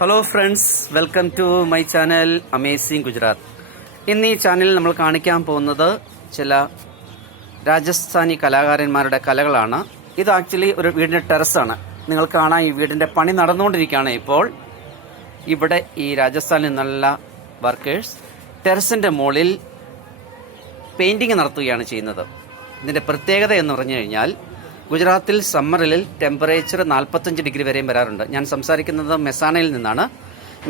Hello friends welcome to my channel amazing Gujarat ഇന്ന് ഈ ചാനലിൽ നമ്മൾ കാണിക്കാൻ പോകുന്നത് ചില രാജസ്ഥാനി കലാകാരന്മാരുടെ കലകളാണ്. ഇത് ആക്ച്വലി ഒരു വീടിന്റെ ടെറസാണ് നിങ്ങൾ കാണാൻ ഈ വീടിന്റെ പണി നടന്നുകൊണ്ടിരിക്കുകയാണ് ഇപ്പോൾ. ഇവിടെ ഈ രാജസ്ഥാനിൽ നിന്നുള്ള വർക്കേഴ്സ് ടെറസിന്റെ മുകളിൽ പെയിന്റിങ് നടത്തുകയാണ് ചെയ്യുന്നത്. ഇതിന്റെ പ്രത്യേകത എന്ന് പറഞ്ഞു കഴിഞ്ഞാൽ ഗുജറാത്തിൽ സമ്മറിൽ ടെമ്പറേച്ചർ നാൽപ്പത്തഞ്ച് ഡിഗ്രി വരെയും വരാറുണ്ട്. ഞാൻ സംസാരിക്കുന്നത് മെസാനയിൽ നിന്നാണ്.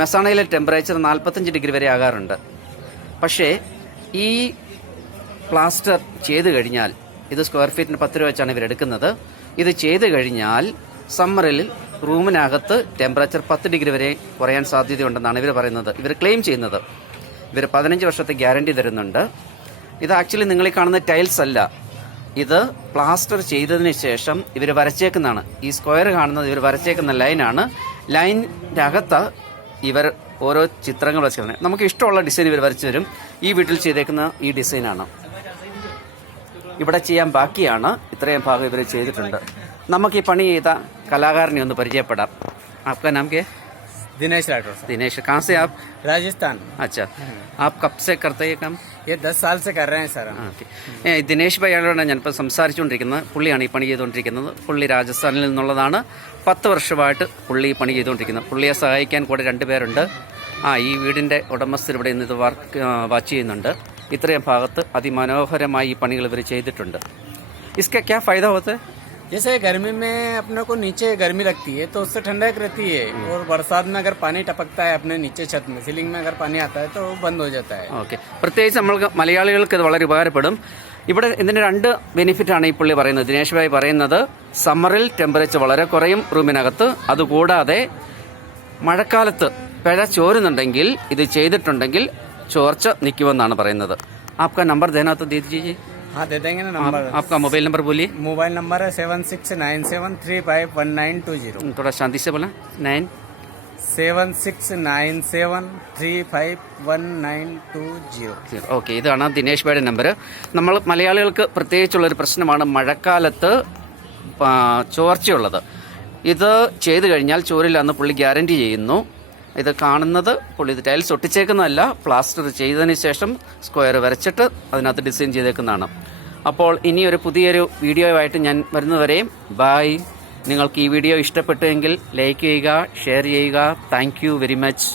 മെസാണയിലെ ടെമ്പറേച്ചർ നാൽപ്പത്തഞ്ച് ഡിഗ്രി വരെ ആകാറുണ്ട്. പക്ഷേ ഈ പ്ലാസ്റ്റർ ചെയ്ത് കഴിഞ്ഞാൽ ഇത് സ്ക്വയർ ഫീറ്റിന് പത്ത് രൂപ വെച്ചാണ് ഇവരെടുക്കുന്നത് ഇത് ചെയ്ത് കഴിഞ്ഞാൽ സമ്മറിൽ റൂമിനകത്ത് ടെമ്പറേച്ചർ പത്ത് ഡിഗ്രി വരെ കുറയാൻ സാധ്യതയുണ്ടെന്നാണ് ഇവർ പറയുന്നത്. ഇവർ ക്ലെയിം ചെയ്യുന്നത്. ഇവർ പതിനഞ്ച് വർഷത്തെ ഗ്യാരണ്ടി തരുന്നുണ്ട്. ഇത് ആക്ച്വലി നിങ്ങൾ കാണുന്ന ടൈൽസ് അല്ല. ഇത് പ്ലാസ്റ്റർ ചെയ്തതിന് ശേഷം ഇവർ വരച്ചേക്കുന്നതാണ്. ഈ സ്ക്വയർ കാണുന്നത് ഇവർ വരച്ചേക്കുന്ന ലൈനാണ്. ലൈനിന്റെ അകത്ത് ഇവർ ഓരോ ചിത്രങ്ങൾ വരച്ചിരുന്നത് നമുക്ക് ഇഷ്ടമുള്ള ഡിസൈൻ ഇവർ വരച്ചു തരും. ഈ വീട്ടിൽ ചെയ്തേക്കുന്ന ഈ ഡിസൈനാണ്. ഇവിടെ ചെയ്യാൻ ബാക്കിയാണ്. ഇത്രയും ഭാഗം ഇവർ ചെയ്തിട്ടുണ്ട്. നമുക്ക് ഈ പണി ചെയ്ത കലാകാരനെ ഒന്ന് പരിചയപ്പെടാം. അപ്പം നാം दिनेश राठौर दिनेश कहाँ से आप राजस्थान अच्छा आप कब से करते हैं ये काम ये दस साल से कर रहे हैं सर हम ആ, ഓക്കെ. ഏ, ദിനേശ് ഭയ്യാളോടാണ് ഞാനിപ്പോൾ സംസാരിച്ചുകൊണ്ടിരിക്കുന്നത് പുള്ളിയാണ് ഈ പണി ചെയ്തുകൊണ്ടിരിക്കുന്നത് പുള്ളി രാജസ്ഥാനിൽ നിന്നുള്ളതാണ് പത്ത് വർഷമായിട്ട് പുള്ളി ഈ പണി ചെയ്തുകൊണ്ടിരിക്കുന്നത് പുള്ളിയെ സഹായിക്കാൻ കൂടെ രണ്ട് പേരുണ്ട് ആ ഈ വീടിൻ്റെ ഉടമസ്ഥർ ഇവിടെ നിന്ന് ഇത് വർക്ക് വാച്ച് ചെയ്യുന്നുണ്ട് ഇത്രയും ഭാഗത്ത് അതിമനോഹരമായി ഈ പണികൾ ഇവർ ചെയ്തിട്ടുണ്ട് ഇസ്ക ക്യാ ഫൈദ ഹോത്തെ जैसे गर्मी में अपने को नीचे गर्मी लगती है तो उससे ठंडक रहती है और बरसात में अगर पानी टपकता है अपने नीचे छत में सीलिंग में अगर पानी आता है तो वो बंद हो जाता है ഓക്കെ പ്രത്യേകിച്ച് നമ്മൾക്ക് മലയാളികൾക്ക് ഇത് വളരെ ഉപകാരപ്പെടും ഇവിടെ ഇതിന് രണ്ട് ബെനിഫിറ്റാണ് ഈ പുള്ളി പറയുന്നത് ദിനേശ് ഭായി പറയുന്നത് സമ്മറിൽ ടെമ്പറേച്ചർ വളരെ കുറയും റൂമിനകത്ത് അതുകൂടാതെ മഴക്കാലത്ത് പിഴ ചോരുന്നുണ്ടെങ്കിൽ ഇത് ചെയ്തിട്ടുണ്ടെങ്കിൽ ചോർച്ച നിൽക്കുമെന്നാണ് പറയുന്നത് ആപ്ക നമ്പർ ദേനാത്ത് ദീജിജി हाँ दे देंगे ना नंबर आपका मोबाइल नंबर बोलिए मोबाइल नंबर है seven six nine seven three five one nine two zero थोड़ा शांति से बोला nine seven six nine seven three five one nine two zero okay ഇതാണ് ദിനേശ് ഭായിയുടെ നമ്പർ നമ്മൾ മലയാളികൾക്ക് പ്രത്യേകിച്ചുള്ളൊരു പ്രശ്നമാണ് മഴക്കാലത്ത് ആ, ചോർച്ചയുള്ളത് ഇത് ചെയ്തു കഴിഞ്ഞാൽ ചോരില്ലെന്ന് പുള്ളി ഗ്യാരണ്ടി ചെയ്യുന്നു ഇത് കാണുന്നത് പുള്ളി ടൈൽസ് ഒട്ടിച്ചേക്കുന്നതല്ല പ്ലാസ്റ്റർ ചെയ്തതിന് ശേഷം സ്ക്വയർ വരച്ചിട്ട് അതിനകത്ത് ഡിസൈൻ ചെയ്തേക്കുന്നതാണ്. അപ്പോൾ ഇനി ഒരു പുതിയൊരു വീഡിയോ ആയിട്ട് ഞാൻ വരുന്നവരെയും ബായ് നിങ്ങൾക്ക് ഈ വീഡിയോ ഇഷ്ടപ്പെട്ടുവെങ്കിൽ ലൈക്ക് ചെയ്യുക ഷെയർ ചെയ്യുക. Thank very much.